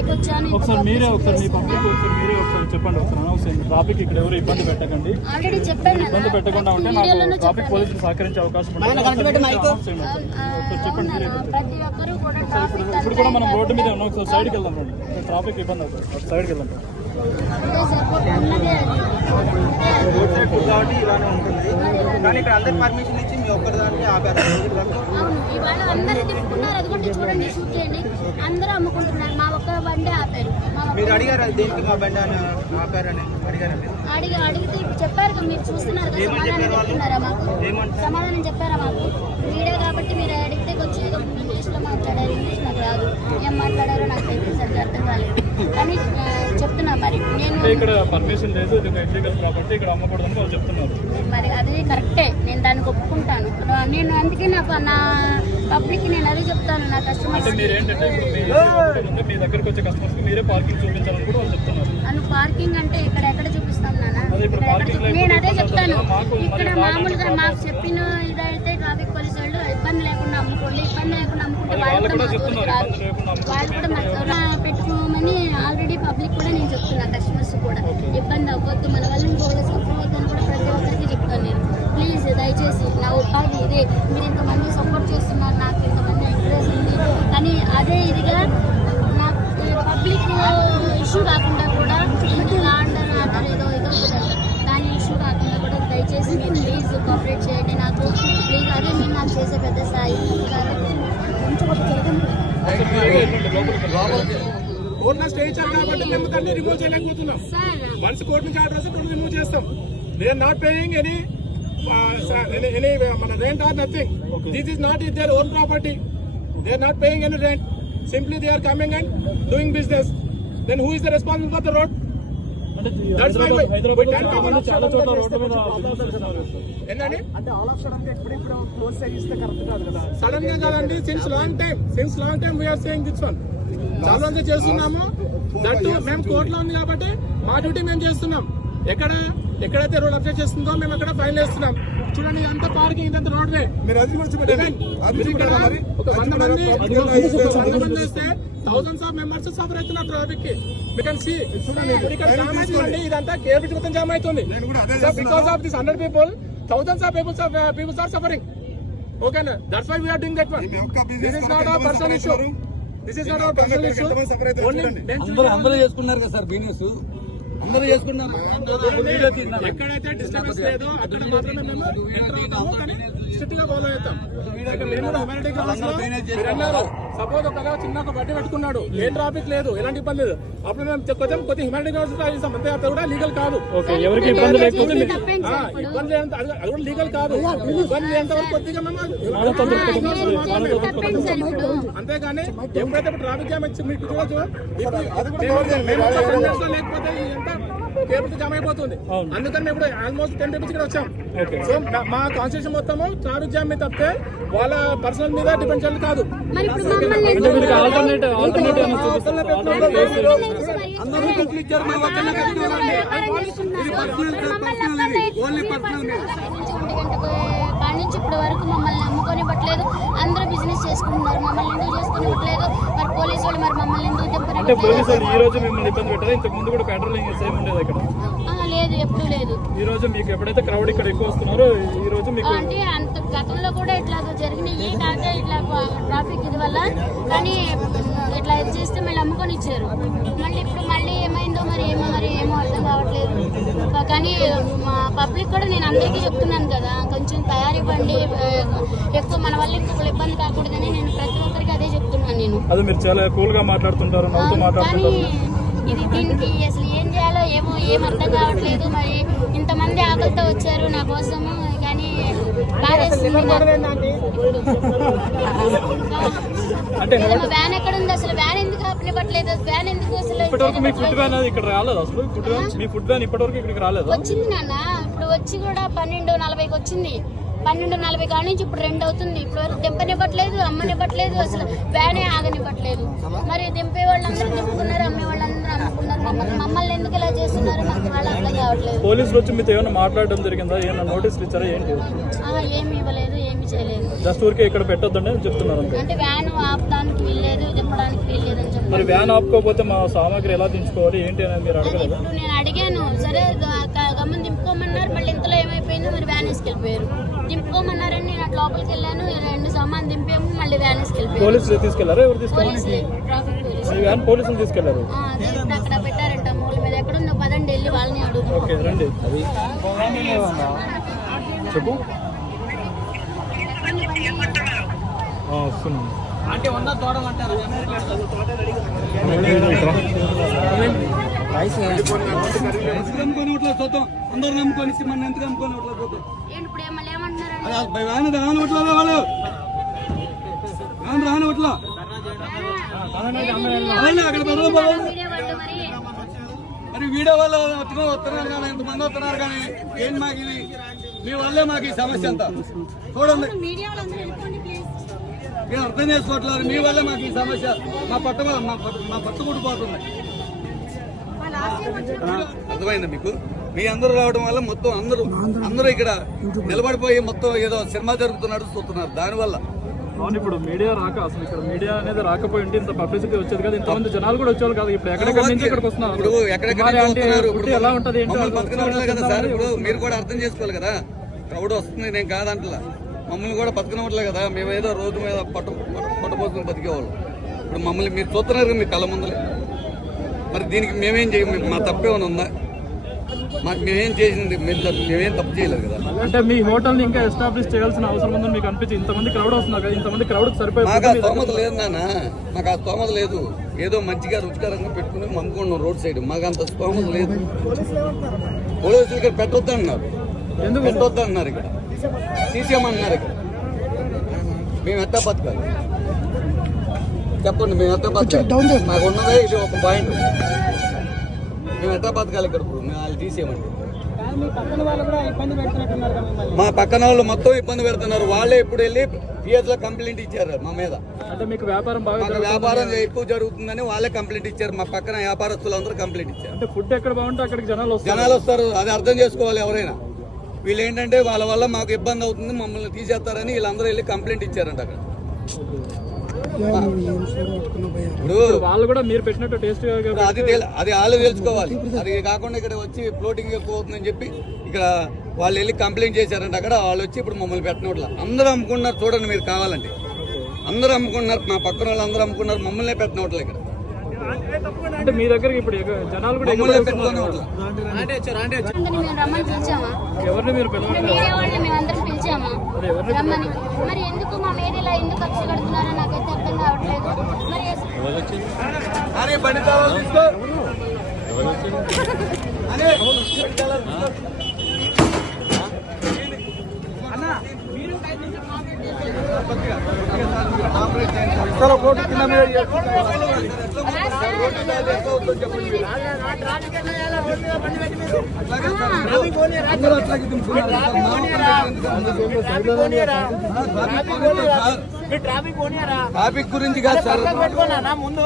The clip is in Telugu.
పైకి వచ్చాను. ఒకసారి మీరే మీ పబ్లిక్ మీరే ఒకసారి చెప్పండి. ఒకసారి ట్రాఫిక్ ఇక్కడ ఎవరు ఇబ్బంది పెట్టకండి, ఆల్రెడీ చెప్పాను. ఇబ్బంది పెట్టకుండా ఉంటే నాకు ట్రాఫిక్ పోలీసులు సహకరించే అవకాశం ఉంటుంది. చెప్పండి మీరే. ప్రతి ఒక్కరు కూడా ఇప్పుడు కూడా మనం రోడ్డు మీద ఉన్నాం. ఒకసారి సైడ్కి వెళ్దాం రండి, ట్రాఫిక్ ఇబ్బంది అవుతుంది. సైడ్కి వెళ్దాం. రోడ్ సైడ్ కాబట్టి ఇలానే ఉంటుంది, కానీ ఇక్కడ అందరి పర్మిషన్ ఇచ్చి మీ ఒక్కరి దానికి ఆపారు. అవును, ఇవాళ అందరూ తిప్పుకున్నారు. అది కూడా చూడండి, షూట్ చేయండి. అందరూ అమ్ముకుంటున్నారు, మా ఒక్క బండి ఆపారు. మీరు అడిగారు దేనికి మా బండి అని ఆపారని అడిగారండి? అడిగితే చెప్పారు కదా, మీరు చూస్తున్నారు కదా. సమాధానం చెప్తున్నారా మాకు? సమాధానం చెప్పారా మాకు? మీరే కాబట్టి మీరు అడిగితే వచ్చి ఇంగ్లీష్లో మాట్లాడారు. ఇంగ్లీష్ నాకు రాదు, ఏం మాట్లాడారో నాకు తెలియదు, సరిగ్గా అర్థం కాలేదు. కానీ చెప్తున్నా మరి నేను ఇక్కడ పర్మిషన్ లేదు, ఇది ఇల్లీగల్ ప్రాపర్టీ, ఇక్కడ అమ్మకూడదని వాళ్ళు చెప్తున్నారు. మరి అది కరెక్టే, నేను దానికి ఒప్పుకుంటాను. నేను అందుకే నా పబ్లిక్ నేను అదే చెప్తాను, నా కస్టమర్స్. మీరు ఏంటంటే మీ దగ్గరకు వచ్చే కస్టమర్స్ మీరే పార్కింగ్ చూపించాలని కూడా వాళ్ళు చెప్తున్నారు. అను పార్కింగ్ అంటే ఇక్కడ ఎక్కడ చూపిస్తాం నాన్న? నేను అదే చెప్తాను. ఇక్కడ మామూలుగా మాకు చెప్పిన ఇదైతే ట్రాఫిక్ పోలీసు వాళ్ళు ఇబ్బంది లేకుండా అమ్ముకోండి, ఇబ్బంది లేకుండా అమ్ముకుంటే వాళ్ళు కూడా పెట్టుకోమని ఆల్రెడీ పబ్లిక్ కూడా నేను చెప్తున్నా, కస్టమర్స్ కూడా ఇబ్బంది అవ్వద్దు, మన వల్ల ఇంకోళ్ళు సఫర్ అవ్వద్దని కూడా ప్రతి ఒక్కరికి చెప్తాను నేను. ప్లీజ్ దయచేసి నా ఉపాధి ఇదే, మీరు ఇంతమంది సపోర్ట్ చేస్తున్నారు, నాకు ఇంతమంది ఎంకరేజ్ ఉంది. కానీ అదే ఇదిగా నాకు పబ్లిక్ ఇష్యూ కాకుండా కూడా లాండర్ ఆర్డర్ ఏదో దాని ఇష్యూ కాకుండా కూడా దయచేసి మీరు ప్లీజ్ కోఆపరేట్ చేయండి నాకు, ప్లీజ్. అదే మీరు నాకు చేసే పెద్ద స్థాయి. కోర్టులో స్టే ఇచ్చారు కాబట్టి మేము దాన్ని రిమూవ్ చేయలేకపోతున్నాం. వన్స్ కోర్టు నుంచి ఆర్డర్ వస్తే కోర్టు రిమూవ్ చేస్తాం. They are not paying any మన rent or nothing. This is not their own property. They are not paying any rent. Simply they are coming and doing business. Then who is the responsible for the road? Sudden గా కాదండి, since long time we are saying this one. చాలా రోజులు చేస్తున్నాము. దట్టు మేము కోర్టులో ఉంది కాబట్టి మా డ్యూటీ మేము చేస్తున్నాం. ఎక్కడైతే రోడ్ అబ్జెక్ట్ చేస్తుందో మేము అక్కడ ఫైన్ వేస్తున్నాం. చూడండి, ఇదంతా పార్కింగ్, ఇదంతా రోడ్ వే. ఒక 100 మంది వస్తే థౌసండ్స్ ఆఫ్ మెంబర్స్ సఫర్ అవుతున్నారు ట్రాఫిక్ కి. ఇక్కడ జామ్ అవుతుందండి, ఇదంతా కేబిట్ మొత్తం జామ్ అవుతుంది. Because of this 100 people, thousands of people are suffering. Okay, that's why we are doing that one. This is not our personal issue. అందరూ చేసుకున్నారు కదా సార్, బిజినెస్ అందరూ చేసుకున్నారు. ఎక్కడైతే డిస్టర్బెన్స్ లేదో అక్కడ మాత్రమే మేము ఎంటర్ అవుతాము, కానీ స్ట్రిక్ట్ గా ఫాలో అవుతాం. సపోజ్ ఒక చిన్న ఒక బడ్డీ పెట్టుకున్నాడు, ఏ ట్రాఫిక్ లేదు, ఎలాంటి ఇబ్బంది లేదు, అప్పుడు మేము కొంచెం కొద్దిగా హ్యూమానిటీ ఇస్తాం. అంతే, అది కూడా లీగల్ కాదు. ఎవరికి ఇబ్బంది లేకపోతే ఇబ్బంది అది కూడా లీగల్ కాదు. ఇబ్బంది ఎంత వరకు కొద్దిగా మేము అంతేగాని ఎప్పుడైతే ట్రాఫిక్ జామ్ వచ్చి మీకు చూడొచ్చు, లేకపోతే ఎంత కేబుల్ జామ్ అయిపోతుంది. అందుకని మేము ఇప్పుడు ఆల్మోస్ట్ 10 people ఇక్కడ వచ్చాం. సో మా కాన్స్టిట్యూషన్ మొత్తము ట్రాఫిక్ జామ్ మీద తప్పితే వాళ్ళ పర్సనల్ మీద డిపెండ్ చేయాలి కాదు. నుంచి ఇప్పటి వరకు మమ్మల్ని నమ్ముకొనివ్వట్లేదు. అందరూ బిజినెస్ చేసుకుంటున్నారు, మమ్మల్ని ఎందుకు చేసుకునివ్వట్లేదు? మరి పోలీసు వాళ్ళు మరి మమ్మల్ని ఎందుకు అంటే పోలీసు వాళ్ళు ఈ రోజు మిమ్మల్ని ఇబ్బంది పెట్టారు? ఇంతకు ముందు కూడా పెట్రోలింగ్ సేమ్ ఉండేది ఇక్కడ? లేదు, ఎప్పుడు లేదు. ఈ రోజు మీకు ఎప్పుడైతే క్రౌడ్ ఇక్కడ ఎక్కువ వస్తున్నారో ఈ రోజు మీకు అంటే అంత గతంలో కూడా ఇట్లా జరిగినాయి, కాక ఇట్లా ట్రాఫిక్ ఇది వల్ల. కానీ ఇట్లా చేస్తే మళ్ళీ అమ్ముకొని ఇచ్చారు. మళ్ళీ ఏమైందో మరి ఏమో అర్థం కావట్లేదు. కానీ మా పబ్లిక్ కూడా నేను అందరికీ చెప్తున్నాను కదా, కొంచెం తయారివ్వండి, ఎక్కువ మన వల్ల ఇంకొకరు ఇబ్బంది కాకూడదని నేను ప్రతి ఒక్కరికి అదే చెప్తున్నాను. నేను అది మీరు చాలా కూల్ గా మాట్లాడుతుంటారు, కానీ ఇది దీనికి అసలు ఏం చేయాలో ఏం అర్థం కావట్లేదు. మరి ఇంతమంది ఆకలితో వచ్చారు నా కోసము, కానీ వ్యాన్ ఎక్కడ ఉంది? అసలు వ్యాన్ ఎందుకు ఆపనివ్వట్లేదు? వ్యాన్ ఎందుకు అసలు వచ్చింది నాన్న? ఇప్పుడు వచ్చి కూడా 12:40కి వచ్చింది. 12:40 కాడ నుంచి ఇప్పుడు 2 అవుతుంది. ఇప్పుడు వరకు దింపనివ్వట్లేదు, అమ్మనివ్వట్లేదు, అసలు వ్యానే ఆగనివ్వట్లేదు. మరి దింపే వాళ్ళందరూ దింపుకున్నారు, అమ్మే వాళ్ళందరూ అమ్ముకున్నారు. మమ్మల్ని ఎందుకు ఇలా చేస్తున్నారు నాకు వాళ్ళు అర్థం కావట్లేదు. పోలీసులు వచ్చి మీతో ఏమైనా మాట్లాడడం జరిగిందా? ఏమైనా నోటీసులు ఇచ్చారా? ఏంటి? ఏమి ఇవ్వలేదు, ఏమి చేయలేదు. జస్ట్ ఊరికే ఇక్కడ పెట్టొద్దండి అని చెప్తున్నారు. అంటే వ్యాన్ ఆపడానికి వీల్లేదు, దింపడానికి వీల్లేదు అని చెప్తున్నారు. మరి వ్యాన్ ఆపుకోకపోతే మా సామాగ్రి ఎలా దించుకోవాలి ఏంటి అనేది మీరు అది అడగలేదా? ఇప్పుడు నేను అడిగాను, సరే గమ్మని దింపుకోమన్నారు, మళ్ళీ ఇంతలో ఏమైపోయిందో మరి వ్యాన్ వేసుకెళ్ళిపోయారు. దింపుకోమన్నారని నేను అట్లా లోపలికి వెళ్ళాను, 2 సామాన్ దింపాము, మళ్ళీ వ్యాన్ వేసుకెళ్ళిపోయారు. పోలీసులు తీసుకెళ్లారా? ఎవరు తీసుకెళ్ళారు? పోలీసులే, ట్రాఫిక్ పోలీసు. మీ వ్యాన్ పోలీసులు తీసుకెళ్లారు. అదే ఇప్పుడు అక్కడ పెట్టారంట మూల మీద. ఎక్కడుందో పదండి వెళ్ళి వాళ్ళని అడుగుతాం. ఓకే రండి. చెప్పు. వస్తున్నాను. నమ్ముకొని ఇట్లా చూద్దాం, అందరు నమ్ముకొని మన ఎంత నమ్ముకొని ఇట్లా చూద్దాం. ఏంటి ఇప్పుడు మళ్ళీ ఏమంటున్నారండి? రాని ఇట్లా వాళ్ళు రాని ఇట్లా అక్కడ వీడియో వాళ్ళు మరి మరి వీడియో వాళ్ళు వస్తున్నారు కానీ ఇంతమంది వస్తున్నారు కానీ ఏం మాకు ఇది మీ వల్లే మాకు ఈ సమస్య అంతా చూడండి. మేము అర్థం చేసుకోవట్లేదు, మీ వల్లే మాకు ఈ సమస్య. మా పట్టు కుడిపోతుంది. అర్థమైందా మీకు? మీ అందరూ రావడం వల్ల మొత్తం అందరూ ఇక్కడ నిలబడిపోయి మొత్తం ఏదో సినిమా జరుగుతున్నట్టు చూస్తున్నారు. దానివల్ల అవును, ఇప్పుడు మీడియా రాక అసలు ఇక్కడ మీడియా అనేది రాకపోయి ఉంటే ఇంత పబ్లిసిటీ వచ్చేది కదా, ఇంతమంది జనాలు కూడా వచ్చేవాళ్ళు కాదు. ఇప్పుడు ఎక్కడెక్కడి నుంచి ఇక్కడికి వస్తున్నారు. ఇప్పుడు ఎక్కడెక్కడ ఎలా ఉంటది బతకనట్లే కదా సార్. ఇప్పుడు మీరు కూడా అర్థం చేసుకోవాలి కదా, క్రౌడ్ వస్తుంది, నేను కాదంటలా. మమ్మల్ని కూడా బతకనట్లే కదా, మేమేదో రోడ్డు మీద పట్టబోతున్న బతికేవాళ్ళు. ఇప్పుడు మమ్మల్ని మీరు చూస్తున్నారు మీ కళ్ళ ముందులే. మరి దీనికి మేమేం చేయము, మా తప్పేమైనా ఉందా? మేమేం చేసింది, మేమేం తప్పు చేయలేదు కదా. అంటే మీ హోటల్ ని ఇంకా ఎస్టాబ్లిష్ చేయాల్సిన అవసరం ఉందని మీకు అనిపించింది? ఇంతమంది క్రౌడ్ వస్తున్నారు కదా, ఇంతమంది క్రౌడ్ సరిపోయి మాకు ఆ స్తోమత లేదు నాన్న, మాకు ఆ స్తోమత లేదు. ఏదో మంచిగా రుచికరంగా పెట్టుకుని అమ్ముకున్నాం రోడ్ సైడ్, మాకు అంత స్తోమత లేదు. పోలీసులు ఇక్కడ పెట్టొద్దు అన్నారు, ఎందుకు పెట్టొద్దు అన్నారు, ఇక్కడ తీసేయమన్నారు. ఇక్కడ మేము ఎట్టా బతకాలి చెప్పండి, మేము ఎట్టా బతకాలి? మాకు ఉన్నదే ఇది ఒక పాయింట్. మేము ఎట్టా బతకాలి ఇక్కడ? ఇప్పుడు మేము వాళ్ళు తీసేయమండి. మా పక్కన వాళ్ళు మొత్తం ఇబ్బంది పెడుతున్నారు. వాళ్ళే ఇప్పుడు వెళ్ళి పిఎస్ లో కంప్లైంట్ ఇచ్చారు మా మీద. అంటే మీకు వ్యాపారం బాగా మాకు వ్యాపారం ఎక్కువ జరుగుతుందని వాళ్ళే కంప్లైంట్ ఇచ్చారు. మా పక్కన వ్యాపారస్తులు అందరూ కంప్లైంట్ ఇచ్చారు. అంటే ఫుడ్ ఎక్కడ బాగుంటే అక్కడికి జనాలు వస్తారు. అది అర్థం చేసుకోవాలి ఎవరైనా. వీళ్ళు ఏంటంటే వాళ్ళ వల్ల మాకు ఇబ్బంది అవుతుంది, మమ్మల్ని తీసేస్తారని వీళ్ళందరూ వెళ్ళి కంప్లైంట్ ఇచ్చారంట అక్కడ. ఇప్పుడు వాళ్ళు కూడా మీరు పెట్టినట్టు టేస్ట్ అది వాళ్ళు తెలుసుకోవాలి. అది కాకుండా ఇక్కడ వచ్చి ఫ్లోటింగ్ ఎక్కువ అవుతుందని చెప్పి ఇక్కడ వాళ్ళు వెళ్ళి కంప్లైంట్ చేశారంట అక్కడ. వాళ్ళు వచ్చి ఇప్పుడు మమ్మల్ని పెట్టినట్ల అందరూ అమ్ముకున్నారు. చూడండి మీరు కావాలంటే, అందరూ అమ్ముకున్నారు. మా పక్కన వాళ్ళు అందరూ అమ్ముకున్నారు, మమ్మల్ని పెట్టినట్ల ఇక్కడ. అంటే మీ దగ్గర ఇప్పుడు జనాలు కూడా మమ్మల్ని పెట్టినట్ల. మేము రమ్మని పిలిచామా? ఎవరిని మీరు మీడియా వాళ్ళని మేమందరం పిలిచామా రమ్మని? మరి ఎందుకు మా ఏరియాలో ఎందుకు కక్ష కడుతున్నారో నాకైతే అర్థం కావట్లేదు. మరి బండి తాళాలు తీసుకో. ట్రాఫిక్ గురించి కాదు సార్, ముందు